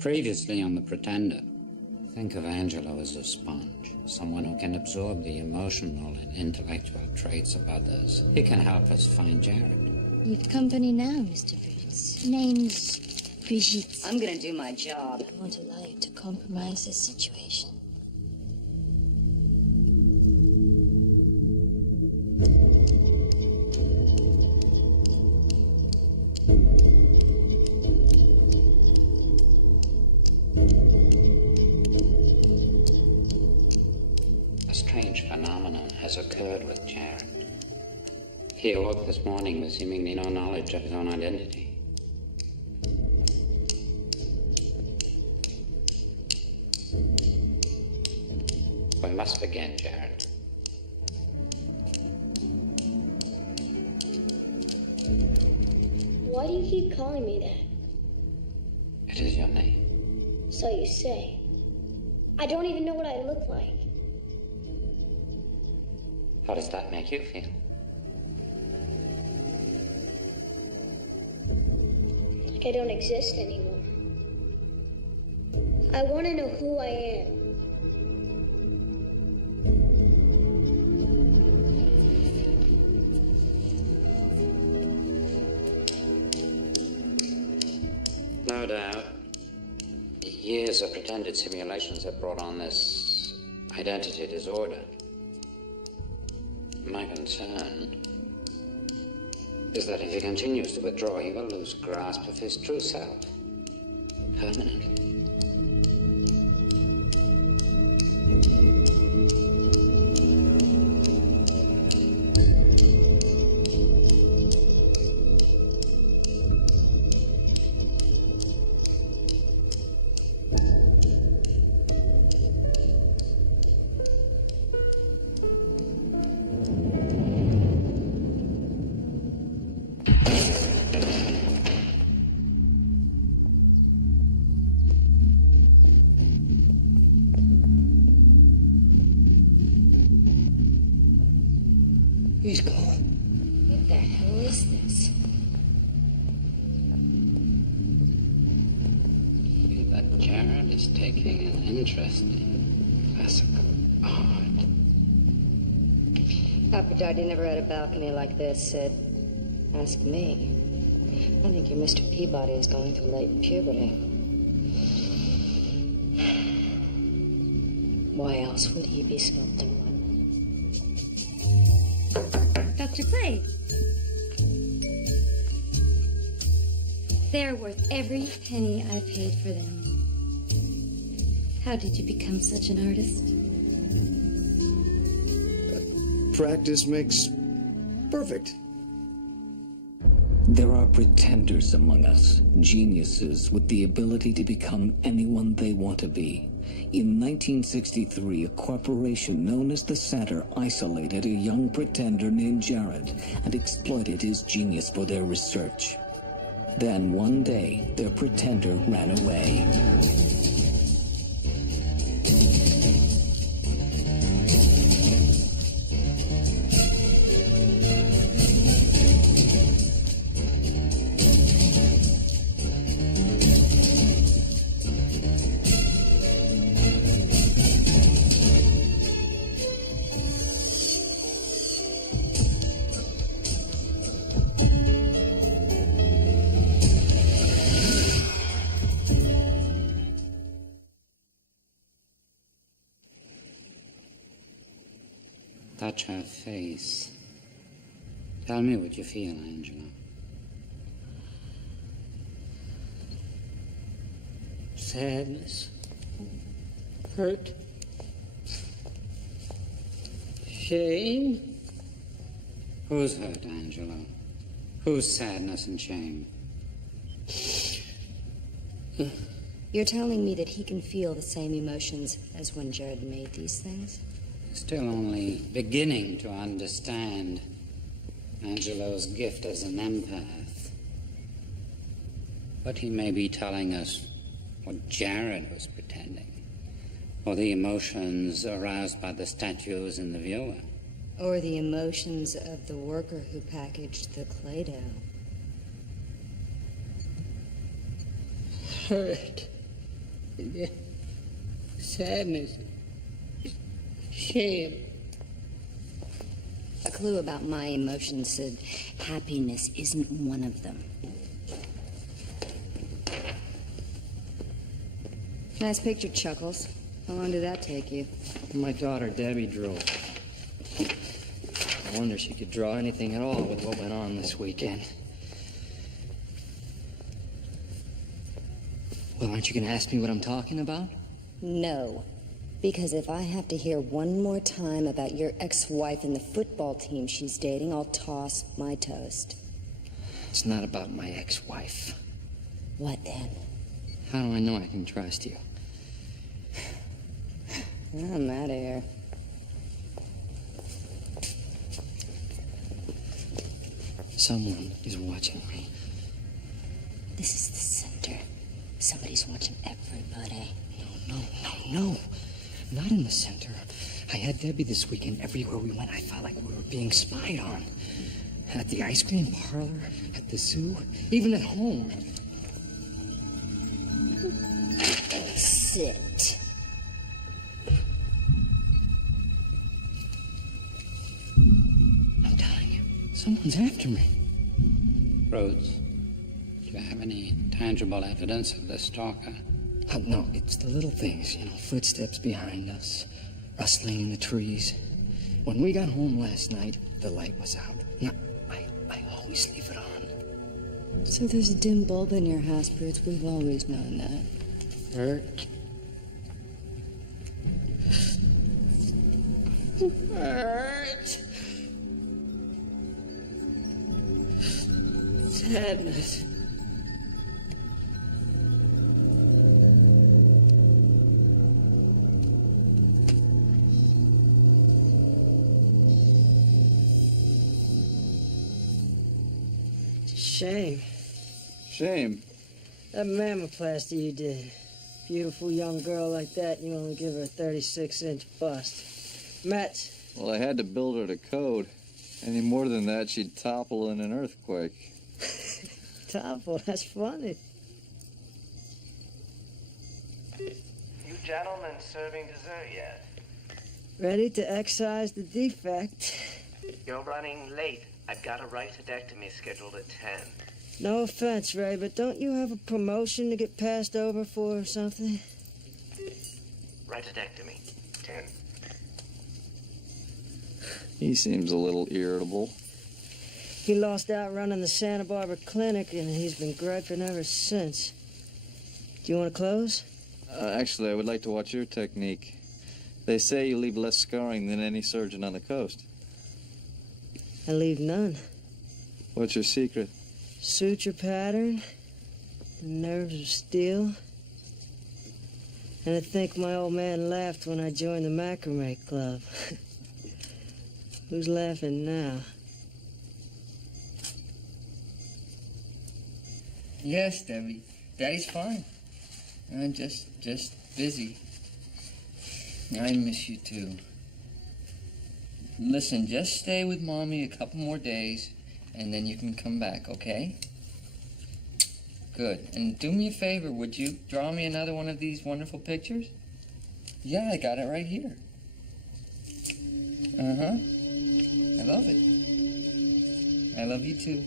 Previously on The Pretender, think of Angelo as a sponge, someone who can absorb the emotional and intellectual traits of others. He can help us find Jared. You've company now, Mr. Bridget. Name's Bridget. I'm gonna do my job. I won't allow you to compromise this situation. A strange phenomenon has occurred with Jared. He awoke this morning with seemingly no knowledge of his own identity. We must begin, Jared. Why do you keep calling me that? It is your name. So you say. I don't even know what I look like. How does that make you feel? Like I don't exist anymore. I want to know who I am. No doubt. Years of pretended simulations have brought on this identity disorder. My concern is that if he continues to withdraw, he will lose grasp of his true self permanently. He's gone. What the hell is this? I feel that Jared is taking an interest in classical art. Aphrodite never had a balcony like this, Sid. Ask me. I think your Mr. Peabody is going through late puberty. Why else would he be sculpting one? Dr. Clay. They're worth every penny I paid for them. How did you become such an artist? Practice makes perfect. There are pretenders among us, geniuses with the ability to become anyone they want to be. In 1963, a corporation known as the Center isolated a young pretender named Jared and exploited his genius for their research. Then one day, their pretender ran away. Touch her face. Tell me what you feel, Angelo. Sadness. Hurt. Shame. Who's hurt, Angelo? Whose sadness and shame? You're telling me that he can feel the same emotions as when Jared made these things? Still only beginning to understand Angelo's gift as an empath. But he may be telling us what Jared was pretending, or the emotions aroused by the statues in the viewer. Or the emotions of the worker who packaged the clay dough. Hurt. Sadness. Shame. A clue about my emotions said happiness isn't one of them. Nice picture, Chuckles. How long did that take you? My daughter, Debbie, drew it. I wonder if she could draw anything at all with what went on this weekend. Well, aren't you going to ask me what I'm talking about? No. Because if I have to hear one more time about your ex-wife and the football team she's dating, I'll toss my toast. It's not about my ex-wife. What then? How do I know I can trust you? I'm out of here. Someone is watching me. This is the center. Somebody's watching everybody. No. Not in the center. I had Debbie this weekend. Everywhere we went, I felt like we were being spied on. At the ice cream parlor, at the zoo, even at home. Sit. I'm telling you, someone's after me. Rhodes, do you have any tangible evidence of the stalker? Oh, no, it's the little things, footsteps behind us, rustling in the trees. When we got home last night, the light was out. No, I always leave it on. So there's a dim bulb in your house, Bridget. We've always known that. Hurt. Hurt. Sadness. Shame. Shame? That mammoplasty you did. Beautiful young girl like that, and you only give her a 36-inch bust. Matt. Well, I had to build her to code. Any more than that, she'd topple in an earthquake. Topple, that's funny. You gentlemen serving dessert yet? Ready to excise the defect. You're running late. I've got a rhytidectomy scheduled at 10. No offense, Ray, but don't you have a promotion to get passed over for or something? Rhytidectomy, 10. He seems a little irritable. He lost out running the Santa Barbara clinic, and he's been griping ever since. Do you want to close? Actually, I would like to watch your technique. They say you leave less scarring than any surgeon on the coast. I leave none. What's your secret? Suture pattern, nerves of steel. And I think my old man laughed when I joined the macrame club. Who's laughing now? Yes, Debbie. Daddy's fine. I'm just busy. I miss you too. Listen, just stay with Mommy a couple more days, and then you can come back, okay? Good. And do me a favor, would you draw me another one of these wonderful pictures? Yeah, I got it right here. Uh-huh. I love it. I love you too.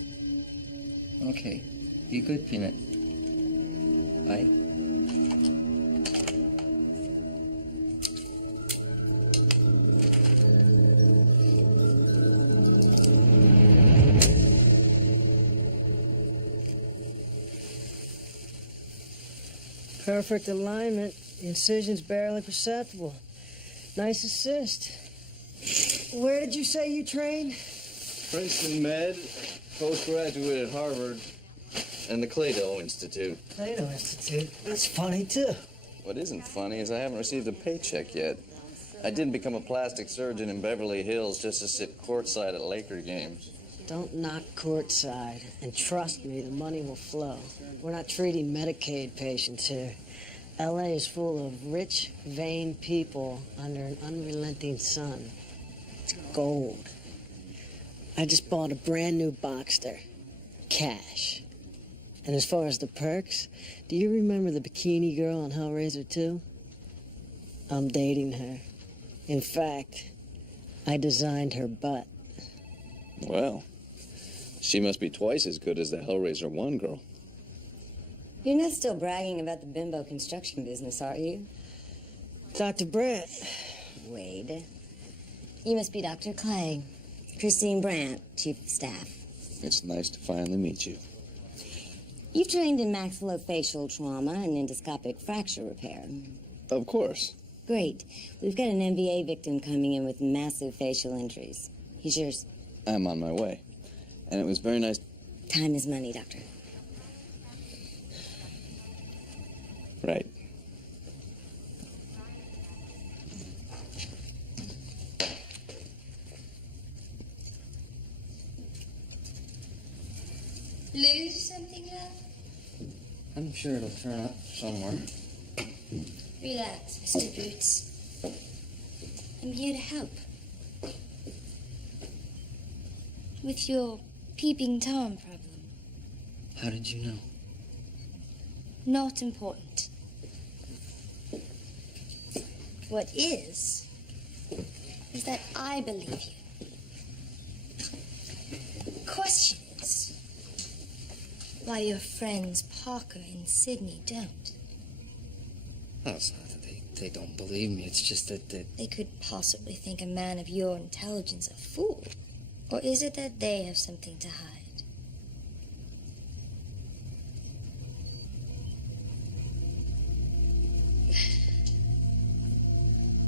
Okay. Be good, Peanut. Bye. Perfect alignment. The incision's barely perceptible. Nice assist. Where did you say you trained? Princeton Med, postgraduate at Harvard, and the Plato Institute. Plato Institute. That's funny, too. What isn't funny is I haven't received a paycheck yet. I didn't become a plastic surgeon in Beverly Hills just to sit courtside at Laker games. Don't knock courtside. And trust me, the money will flow. We're not treating Medicaid patients here. L.A. is full of rich, vain people under an unrelenting sun. It's gold. I just bought a brand new Boxster. Cash. And as far as the perks, do you remember the bikini girl on Hellraiser 2? I'm dating her. In fact, I designed her butt. Well, she must be twice as good as the Hellraiser 1 girl. You're not still bragging about the bimbo construction business, are you? Dr. Brandt. Wade. You must be Dr. Clay. Christine Brandt, Chief of Staff. It's nice to finally meet you. You've trained in maxillofacial trauma and endoscopic fracture repair. Of course. Great. We've got an MVA victim coming in with massive facial injuries. He's yours. I'm on my way. And it was very nice. Time is money, Doctor. Right. Lose something, love? I'm sure it'll turn up somewhere. Relax, Mr. Boots. I'm here to help. With your peeping Tom problem. How did you know? Not important. What is that I believe you. Question is why your friends Parker and Sydney don't. Oh, it's not that they don't believe me. It's just that They could possibly think a man of your intelligence a fool. Or is it that they have something to hide?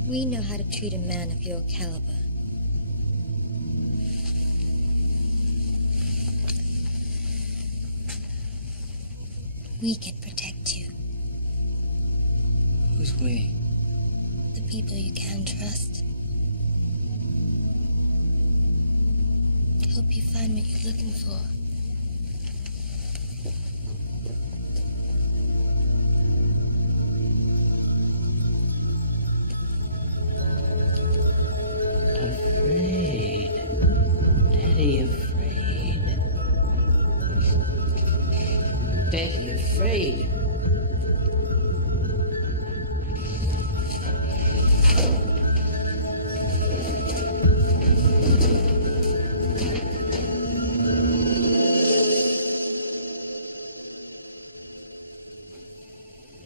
We know how to treat a man of your caliber. We can protect you. Who's we? The people you can trust. Help you find what you're looking for. Afraid. Daddy afraid. Daddy afraid.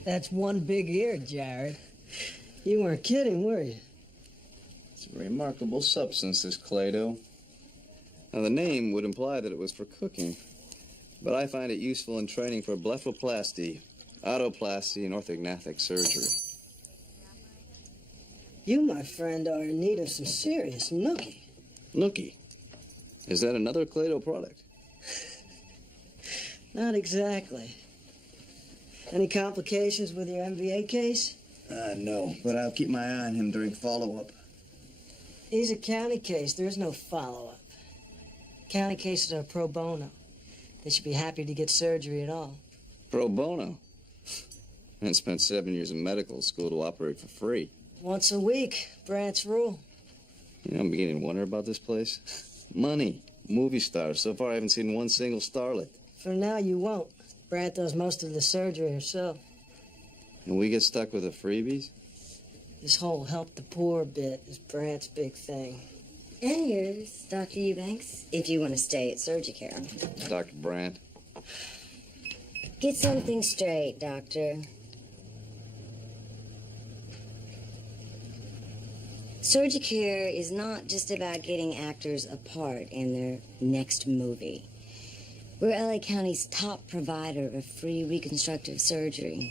That's one big ear, Jared. You weren't kidding, were you? It's a remarkable substance, this Clay-Doh. Now, the name would imply that it was for cooking, but I find it useful in training for blepharoplasty, autoplasty, and orthognathic surgery. You, my friend, are in need of some serious nookie. Nookie? Is that another Clay-Doh product? Not exactly. Any complications with your MVA case? No, but I'll keep my eye on him during follow-up. He's a county case. There's no follow-up. County cases are pro bono. They should be happy to get surgery at all. Pro bono? And spent 7 years in medical school to operate for free. Once a week, Brandt's rule. You know, I'm beginning to wonder about this place. Money, movie stars. So far, I haven't seen one single starlet. For now, you won't. Brandt does most of the surgery herself. And we get stuck with the freebies? This whole help the poor bit is Brandt's big thing. And yours, Dr. Eubanks, if you want to stay at Surgicare. Dr. Brandt. Get something straight, Doctor. Surgicare is not just about getting actors a part in their next movie. We're LA County's top provider of free reconstructive surgery.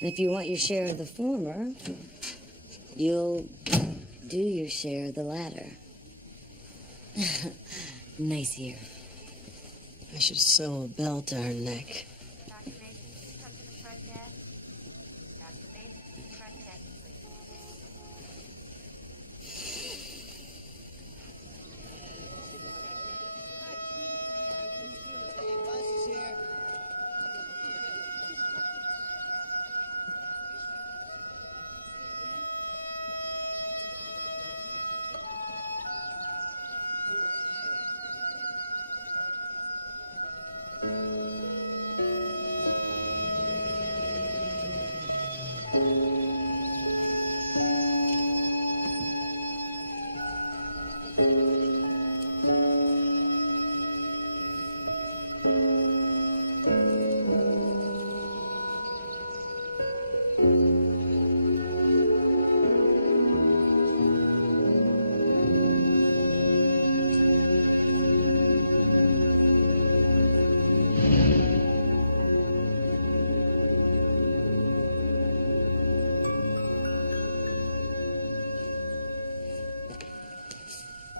And if you want your share of the former, you'll do your share of the latter. Nice ear. I should sew a belt to her neck.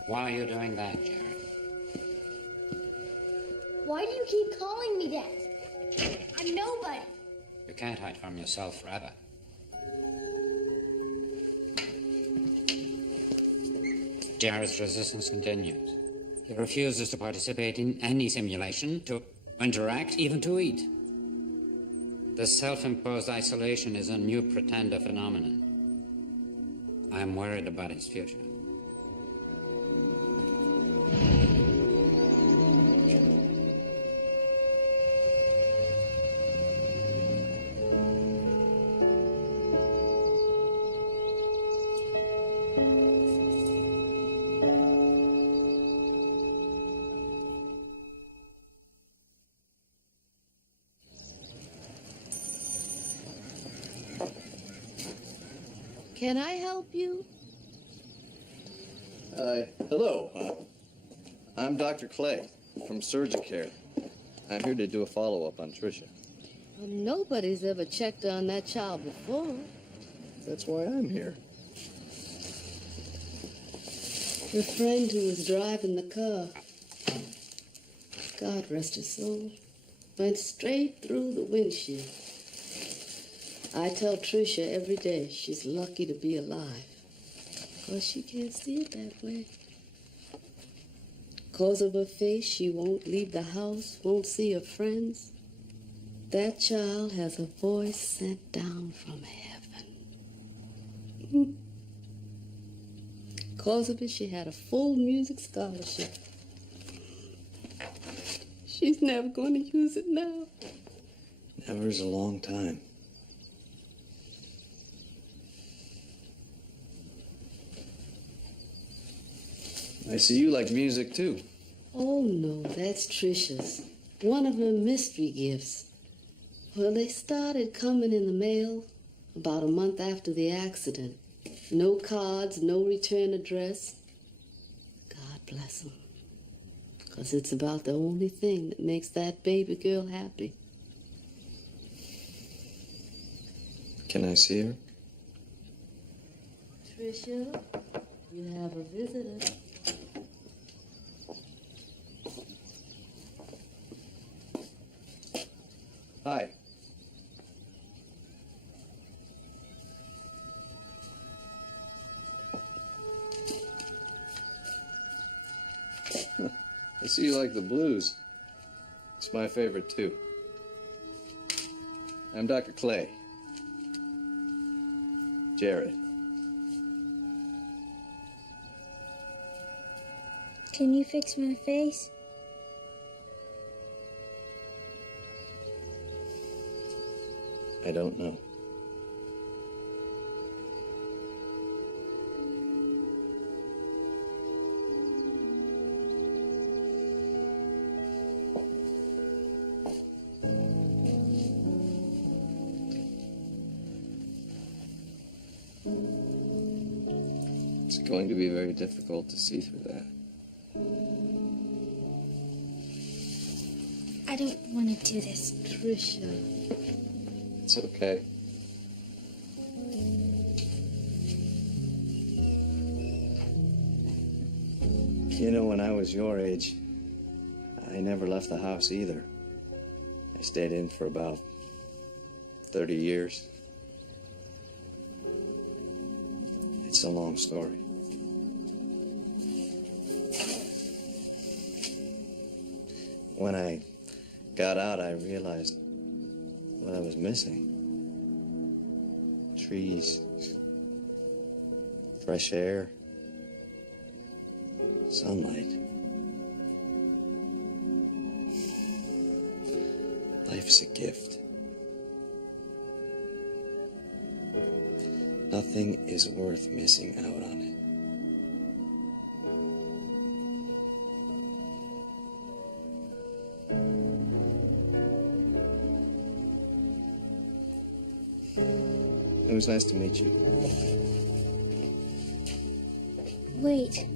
Why are you doing that, Jared? Why do you keep calling me that? I'm nobody. You can't hide from yourself forever. Jared's resistance continues. He refuses to participate in any simulation, to interact, even to eat. The self-imposed isolation is a new pretender phenomenon. I'm worried about his future. Can I help you? Hello. I'm Dr. Clay from Surgicare. I'm here to do a follow-up on Tricia. Well, nobody's ever checked on that child before. That's why I'm here. Your friend who was driving the car, God rest his soul, went straight through the windshield. I tell Tricia every day she's lucky to be alive, 'cause she can't see it that way. 'Cause of her face, she won't leave the house, won't see her friends. That child has a voice sent down from heaven. 'Cause of it, she had a full music scholarship. She's never going to use it now. Never's a long time. I see you like music, too. Oh, no, that's Tricia's. One of her mystery gifts. Well, they started coming in the mail about a month after the accident. No cards, no return address. God bless them. 'Cause it's about the only thing that makes that baby girl happy. Can I see her? Tricia, you have a visitor. Hi. I see you like the blues. It's my favorite, too. I'm Dr. Clay. Jared. Can you fix my face? I don't know. It's going to be very difficult to see through that. I don't want to do this. Tricia. It's okay. You know, when I was your age, I never left the house either. I stayed in for about 30 years. It's a long story. When I got out, I realized what I was missing. Trees, fresh air, sunlight. Life's a gift. Nothing is worth missing out on it. It was nice to meet you. Wait.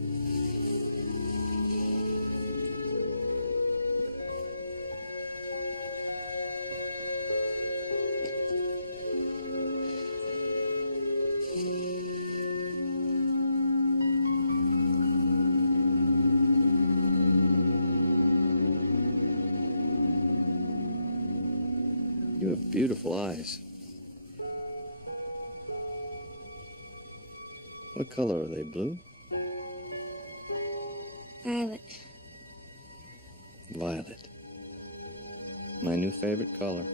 You have beautiful eyes. What color are they, blue? Violet. Violet. My new favorite color.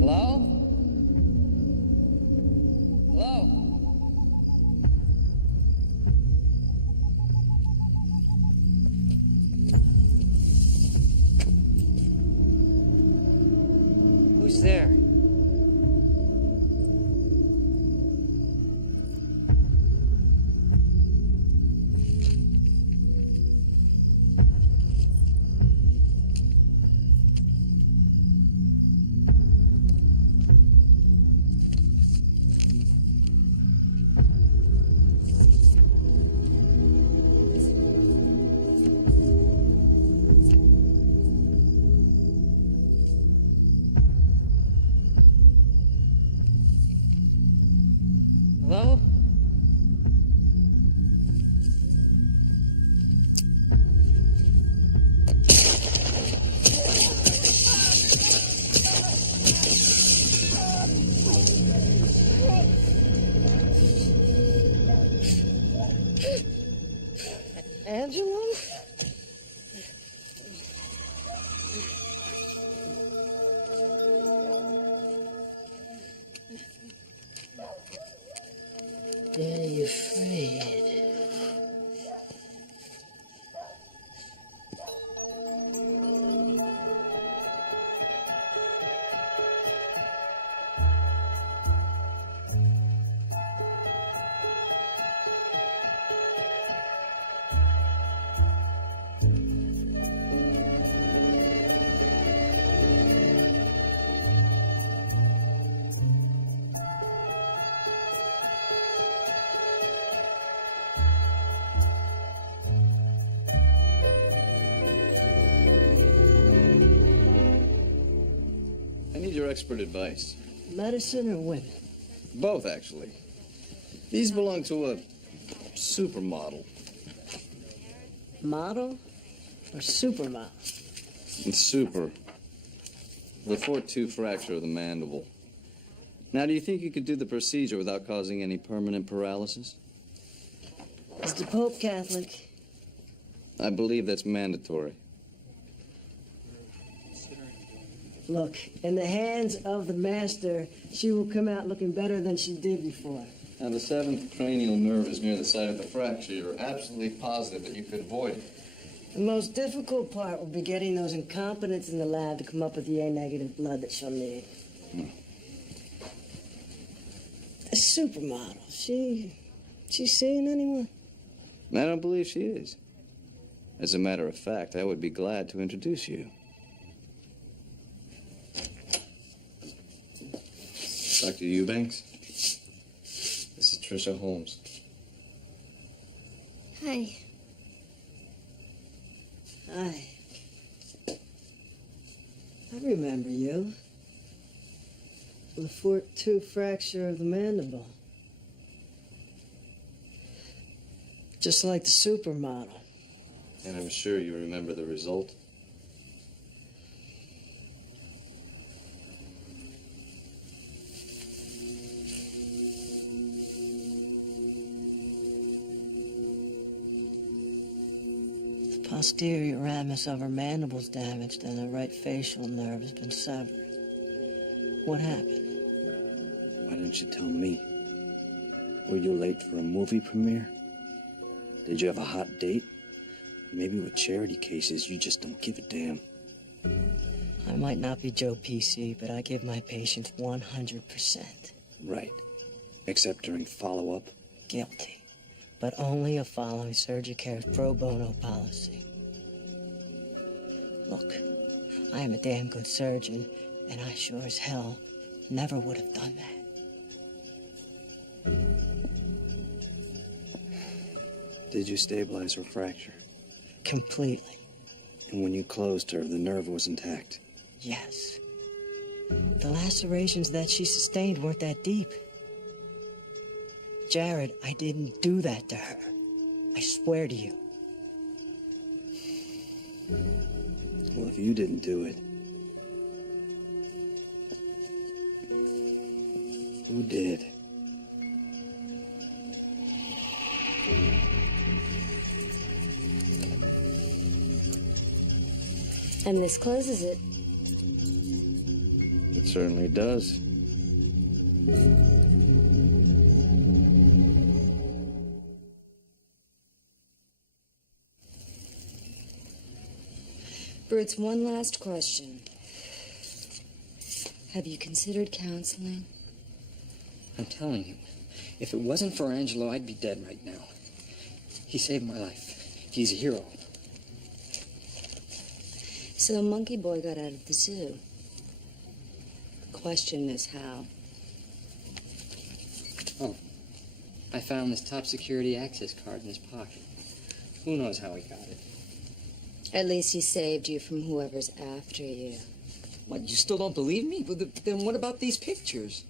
Hello? Hello? Who's there? Hello? Angelo? Very afraid. I need your expert advice. Madison Erwin. Both, actually. These belong to a supermodel. Model or supermodel? It's super. With a 4-2 fracture of the mandible. Now, do you think you could do the procedure without causing any permanent paralysis? Is the Pope Catholic? I believe that's mandatory. Look, in the hands of the master, she will come out looking better than she did before. Now, the 7th cranial nerve is near the site of the fracture. You're absolutely positive that you could avoid it. The most difficult part will be getting those incompetents in the lab to come up with the A-negative blood that she'll need. The supermodel, she's seeing anyone? I don't believe she is. As a matter of fact, I would be glad to introduce you. Dr. Eubanks, this is Trisha Holmes. Hi. Hi. I remember you. The 4-2 fracture of the mandible. Just like the supermodel. And I'm sure you remember the result. The posterior ramus of her mandible's damaged and her right facial nerve has been severed. What happened? Why didn't you tell me? Were you late for a movie premiere? Did you have a hot date? Maybe with charity cases, you just don't give a damn. I might not be Joe PC, but I give my patients 100%. Right. Except during follow-up. Guilty. But only if following Surgicare's pro bono policy. Look, I am a damn good surgeon, and I sure as hell never would have done that. Did you stabilize her fracture? Completely. And when you closed her, the nerve was intact? Yes. The lacerations that she sustained weren't that deep. Jared, I didn't do that to her. I swear to you. Well, if you didn't do it, who did? And this closes it. It certainly does. Brits, one last question. Have you considered counseling? I'm telling you, if it wasn't for Angelo, I'd be dead right now. He saved my life. He's a hero. So Monkey Boy got out of the zoo. The question is how. Oh, I found this top security access card in his pocket. Who knows how he got it? At least he saved you from whoever's after you. What, you still don't believe me? Well, then what about these pictures?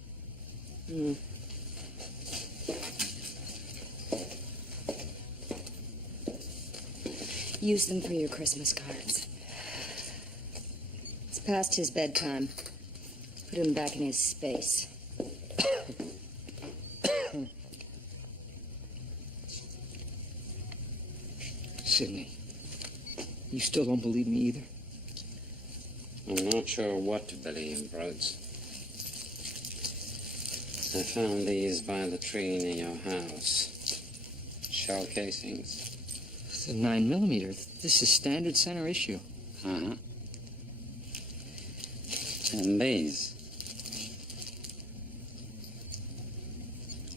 Use them for your Christmas cards. It's past his bedtime. Put him back in his space. Sidney, you still don't believe me either? I'm not sure what to believe, Rhodes. I found these by the tree near your house. Shell casings. It's a 9mm. This is standard center issue. Uh-huh. And these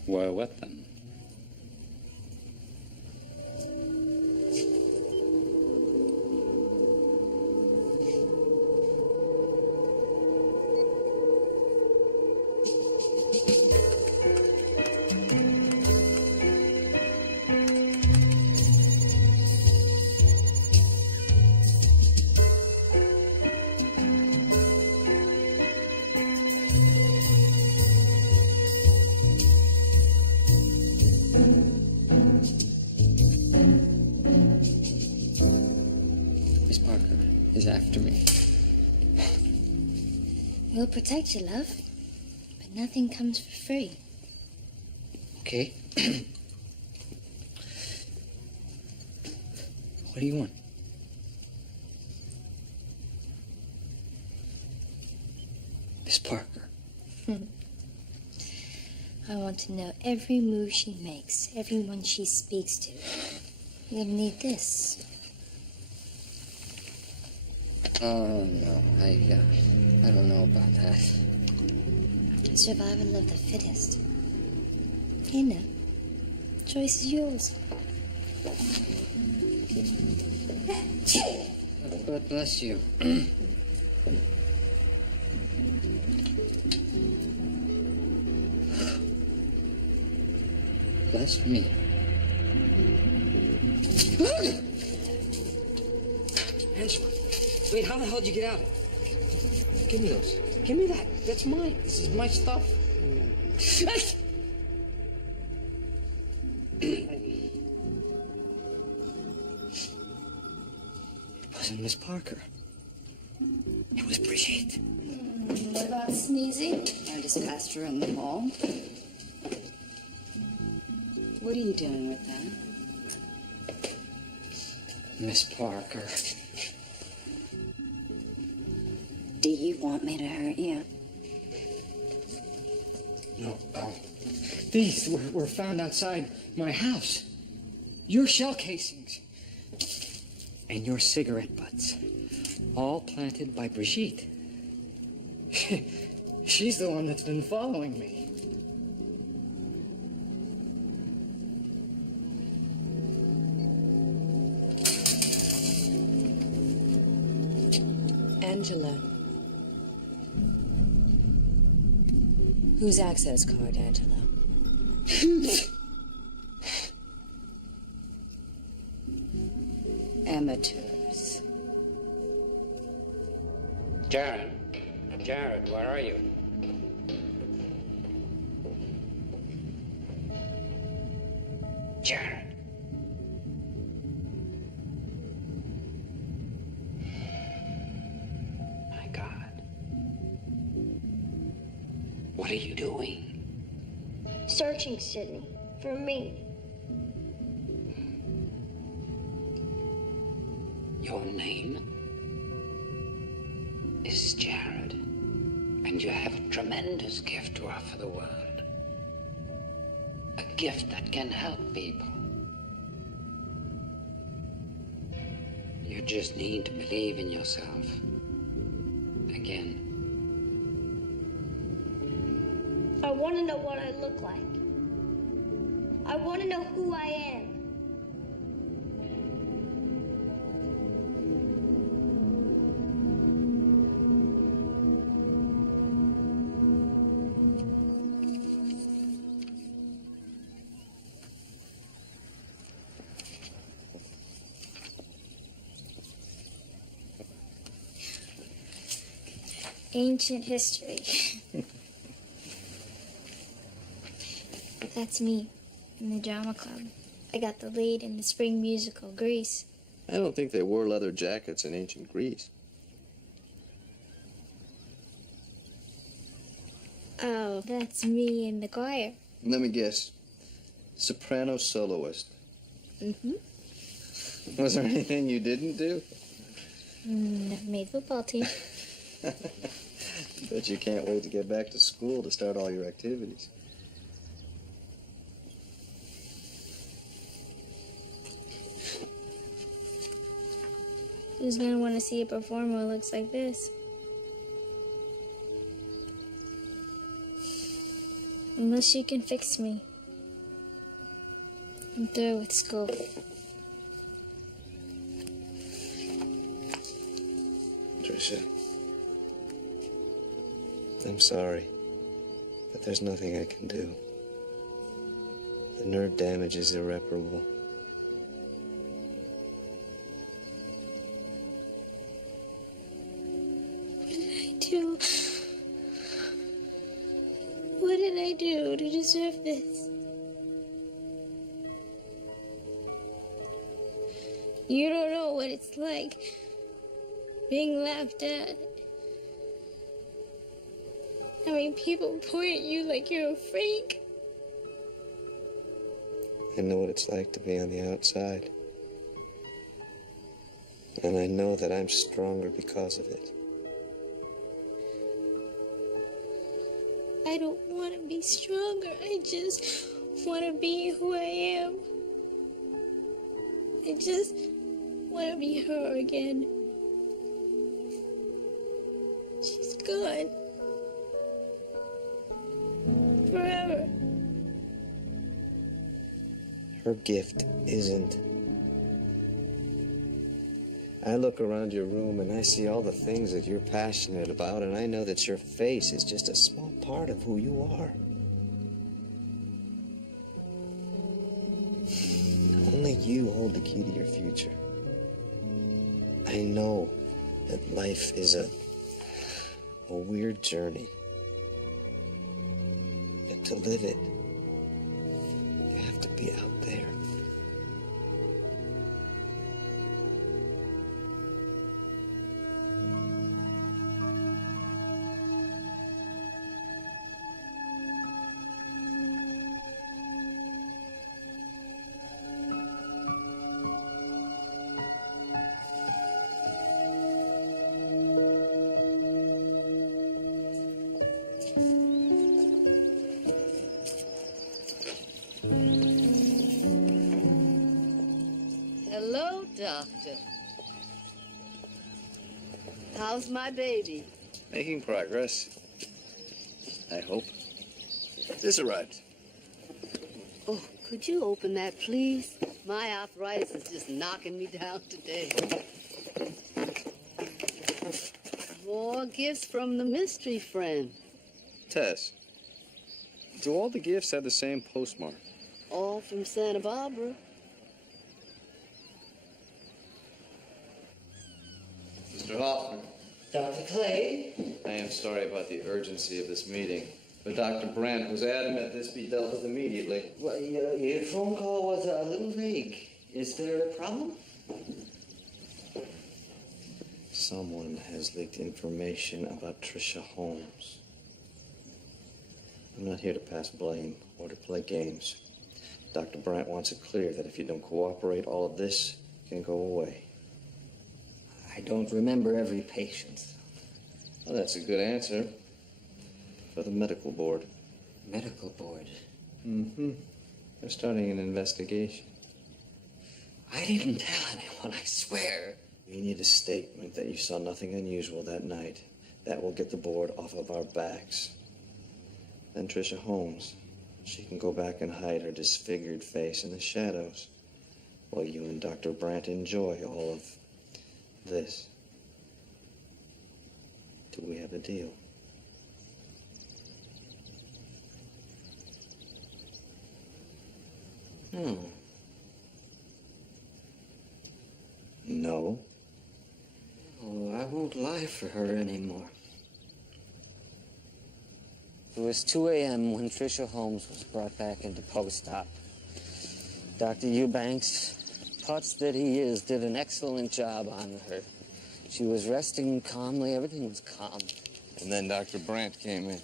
were with them. Is after me. We'll protect you, love. But nothing comes for free. Okay. What do you want? Miss Parker. I want to know every move she makes, everyone she speaks to. You'll need this. Oh, no. I don't know about that. Survival of the fittest. You know, choice is yours. God bless you. Bless me. Angelo, wait, how the hell did you get out? Give me those. Give me that. That's mine. This is my stuff. wasn't Miss Parker. It was Bridget. What about sneezing? I just passed her in the hall. What are you doing with that? Miss Parker. Do you want me to hurt you? No, these were found outside my house. Your shell casings. And your cigarette butts. All planted by Brigitte. She's the one that's been following me. Angelo. Whose access card, Angelo? Amateurs. Jared, where are you? Jared. My God. What are you doing? Searching, Sydney, for me. Your name is Jared, and you have a tremendous gift to offer the world. A gift that can help people. You just need to believe in yourself. Again. I want to know what I look like. I want to know who I am. Ancient history. That's me in the drama club. I got the lead in the spring musical, Grease. I don't think they wore leather jackets in ancient Greece. Oh, that's me in the choir. Let me guess. Soprano soloist. Mm-hmm. Was there anything you didn't do? Never made football team. Bet you can't wait to get back to school to start all your activities. Who's gonna want to see a performer who looks like this? Unless you can fix me. I'm through with school. Tricia, I'm sorry, but there's nothing I can do. The nerve damage is irreparable. do? What did I do to deserve this? You don't know what it's like being laughed at. Having people point at you like you're a freak. I know what it's like to be on the outside. And I know that I'm stronger because of it. I don't want to be stronger. I just want to be who I am. I just want to be her again. She's gone. Forever. Her gift isn't. I look around your room and I see all the things that you're passionate about, and I know that your face is just a small part of who you are. Only you hold the key to your future. I know that life is a weird journey. But to live it, you have to be out there. Doctor. How's my baby? Making progress. I hope. This arrived. Oh, could you open that, please? My arthritis is just knocking me down today. More gifts from the mystery friend. Tess, do all the gifts have the same postmark? All from Santa Barbara. Mr. Hoffman. Dr. Clay? I am sorry about the urgency of this meeting, but Dr. Brandt was adamant this be dealt with immediately. Well, your phone call was a little vague. Is there a problem? Someone has leaked information about Tricia Holmes. I'm not here to pass blame or to play games. Dr. Brandt wants it clear that if you don't cooperate, all of this can go away. I don't remember every patient. Well, that's a good answer. For the medical board. Medical board? Mm-hmm. They're starting an investigation. I didn't tell anyone, I swear. We need a statement that you saw nothing unusual that night. That will get the board off of our backs. Then Tricia Holmes. She can go back and hide her disfigured face in the shadows while you and Dr. Brandt enjoy all of this. Do we have a deal? No. No? Oh, I won't lie for her anymore. It was 2 a.m. when Tricia Holmes was brought back into post-op. Dr. Eubanks, putz that he is, did an excellent job on her. She was resting calmly. Everything was calm. And then Dr. Brandt came in.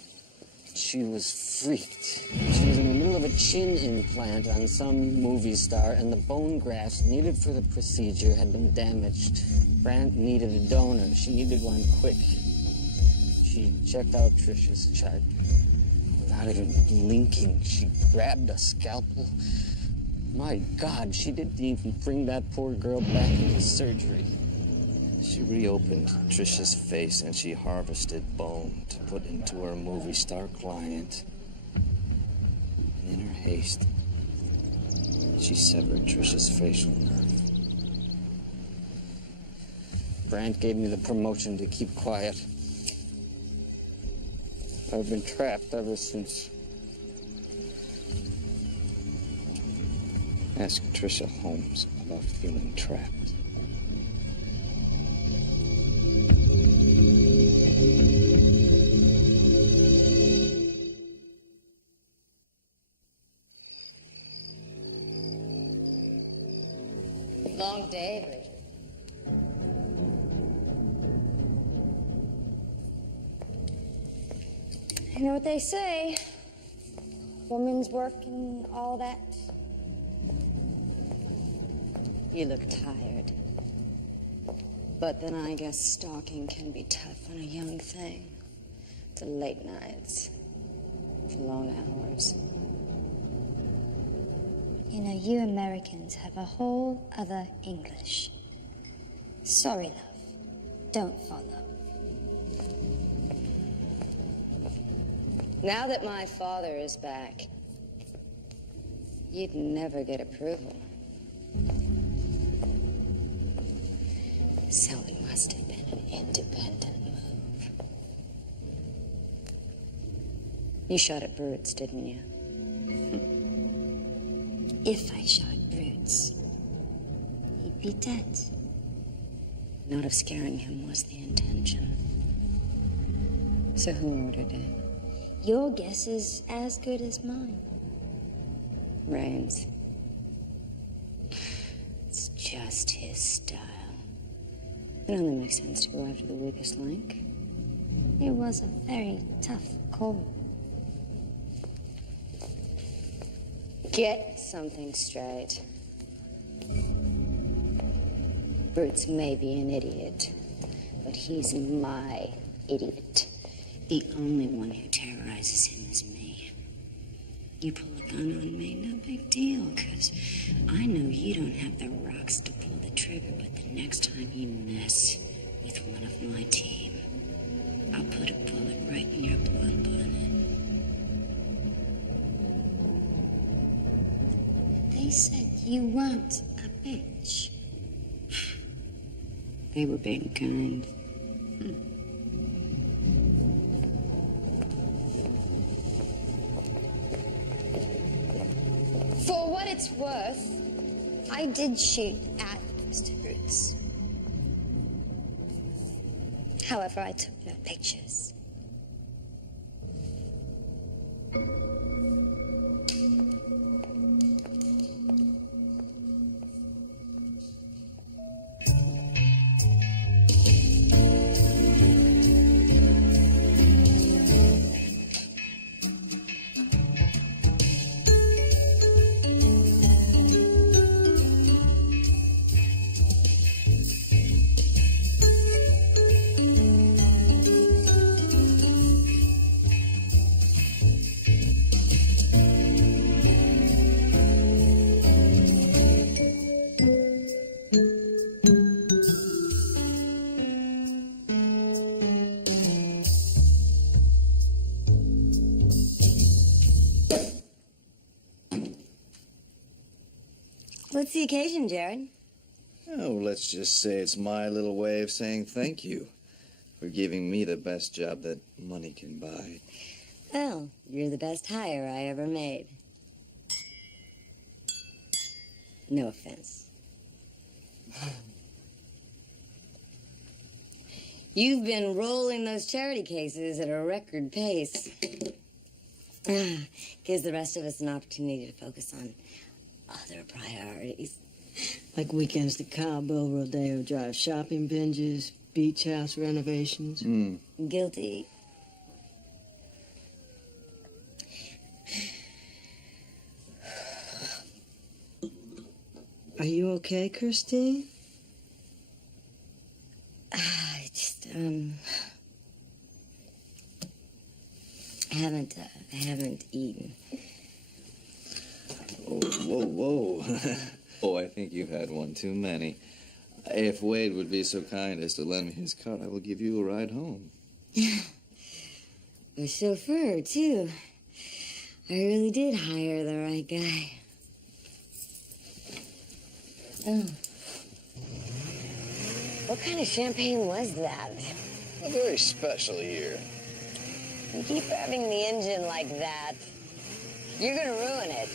She was freaked. She was in the middle of a chin implant on some movie star, and the bone grafts needed for the procedure had been damaged. Brandt needed a donor. She needed one quick. She checked out Tricia's chart. Without even blinking, she grabbed a scalpel. My God, she didn't even bring that poor girl back into surgery. She reopened Tricia's face and she harvested bone to put into her movie star client. And in her haste, she severed Tricia's facial nerve. Brandt gave me the promotion to keep quiet. I've been trapped ever since. Ask Tricia Holmes about feeling trapped. Long day, Bridget. You know what they say? Woman's work and all that. You look tired. But then I guess stalking can be tough on a young thing. The late nights, the long hours. You know, you Americans have a whole other English. Sorry, love. Don't follow. Now that my father is back, you'd never get approval. So it must have been an independent move. You shot at Brutes, didn't you? If I shot Brutes, he'd be dead. Not if scaring him was the intention. So who ordered it? Your guess is as good as mine. Rains. It's just his style. It only makes sense to go after the weakest link. It was a very tough call. Get something straight. Brutes may be an idiot, but he's my idiot. The only one who terrorizes him is me. You pull a gun on me, no big deal, because I know you don't have the rocks to pull the trigger. trigger, but the next time you mess with one of my team, I'll put a bullet right in your blood bun. They said you weren't a bitch. They were being kind. For what it's worth, I did shoot at Mr. Roots. However, I took no pictures. What's the occasion, Jared? Oh, let's just say it's my little way of saying thank you for giving me the best job that money can buy. Well, you're the best hire I ever made. No offense. You've been rolling those charity cases at a record pace. Gives the rest of us an opportunity to focus on other priorities. Like weekends to Cabo, Rodeo Drive, shopping binges, beach house renovations. Guilty. Are you okay, Christine? I just, I haven't eaten. Oh, whoa. Oh, I think you've had one too many. If Wade would be so kind as to lend me his car, I will give you a ride home. A chauffeur, too. I really did hire the right guy. Oh. What kind of champagne was that? A very special year. You keep revving the engine like that, you're gonna ruin it.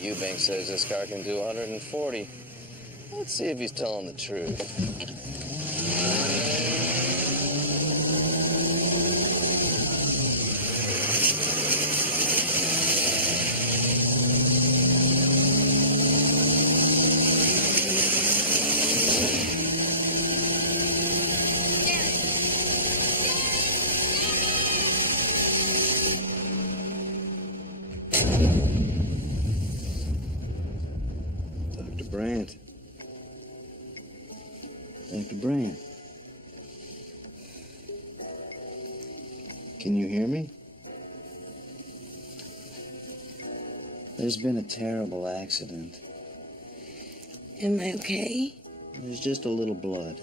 Eubank says this car can do 140. Let's see if he's telling the truth. Brandt. Dr. Brandt. Can you hear me? There's been a terrible accident. Am I okay? There's just a little blood.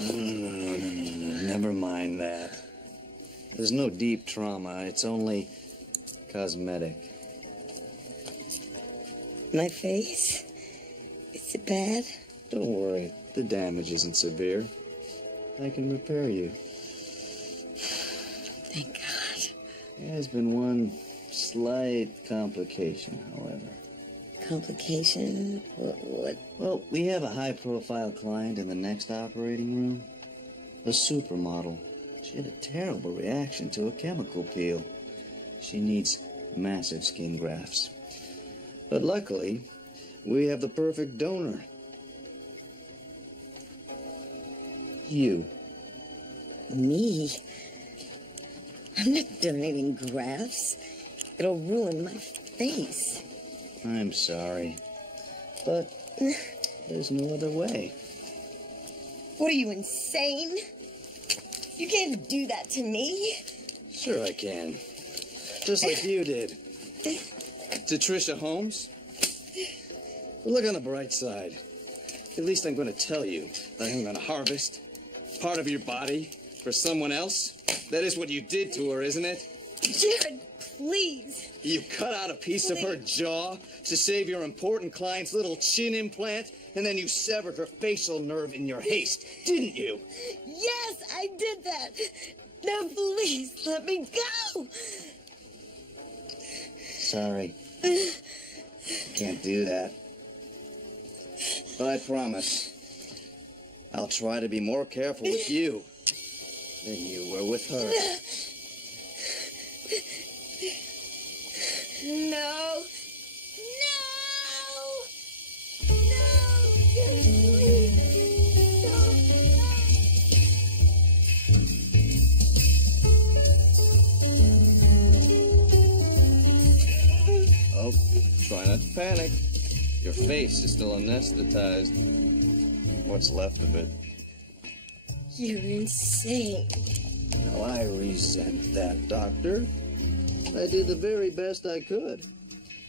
No. Never mind that. There's no deep trauma. It's only cosmetic. My face? Is it bad? Don't worry. The damage isn't severe. I can repair you. Thank God. There's been one slight complication, however. Complication? What? Well, we have a high-profile client in the next operating room. A supermodel. She had a terrible reaction to a chemical peel. She needs massive skin grafts. But luckily, we have the perfect donor. You. Me? I'm not donating grafts. It'll ruin my face. I'm sorry, but there's no other way. What are you, insane? You can't do that to me. Sure I can. Just like you did. To Trisha Holmes? But look on the bright side. At least I'm going to tell you that I'm going to harvest part of your body for someone else. That is what you did to her, isn't it? Jared, please. You cut out a piece of her jaw to save your important client's little chin implant, and then you severed her facial nerve in your haste, didn't you? Yes, I did that. Now, please, let me go. Sorry. Can't do that. But I promise, I'll try to be more careful with you than you were with her. No. Oh, try not to panic. Your face is still anesthetized. What's left of it. You're insane. Now, I resent that, Doctor. I did the very best I could,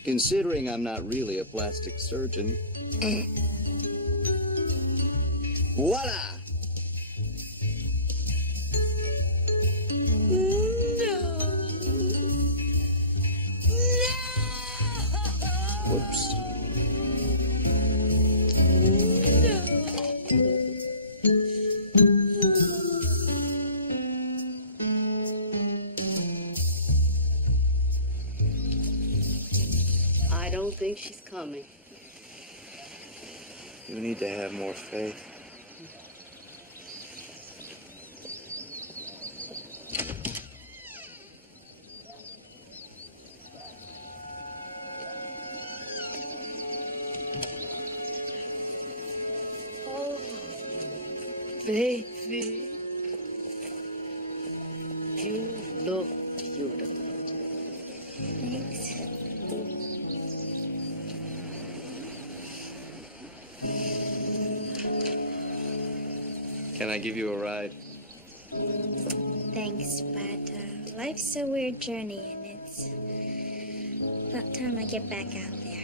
considering I'm not really a plastic surgeon. Voila! Whoops. I don't think she's coming. You need to have more faith. Oh, baby. You look beautiful. Thanks. Can I give you a ride? Thanks, but life's a weird journey, and it's about time I get back out there.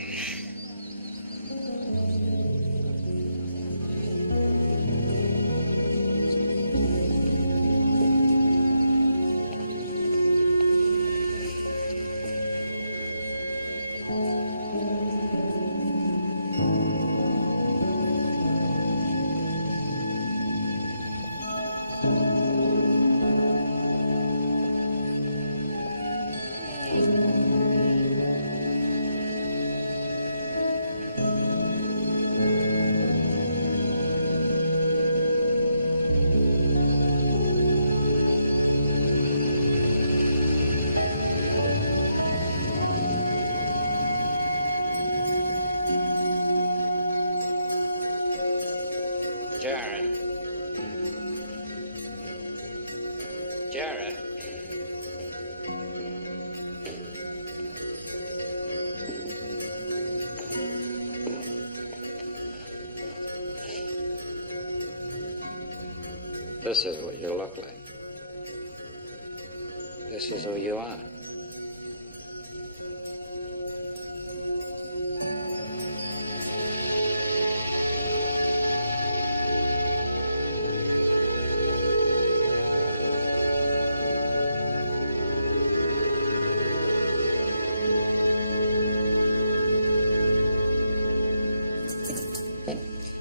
Jared. Jared. This is what you look like. This is who you are.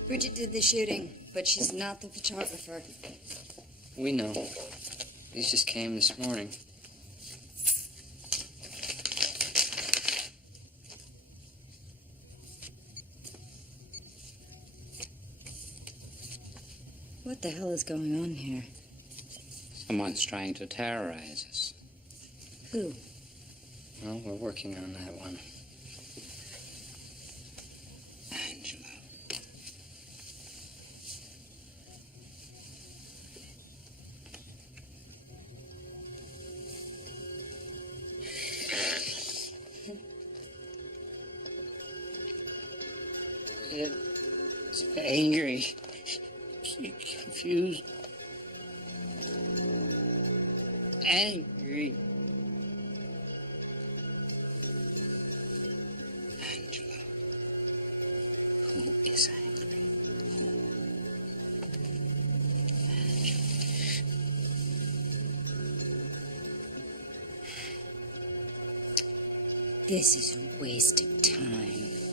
Bridget did the shooting, but she's not the photographer. We know. These just came this morning. What the hell is going on here? Someone's trying to terrorize us. Who? Well, we're working on that one. Angelo. It's angry. Confused. Angry. This is a waste of time.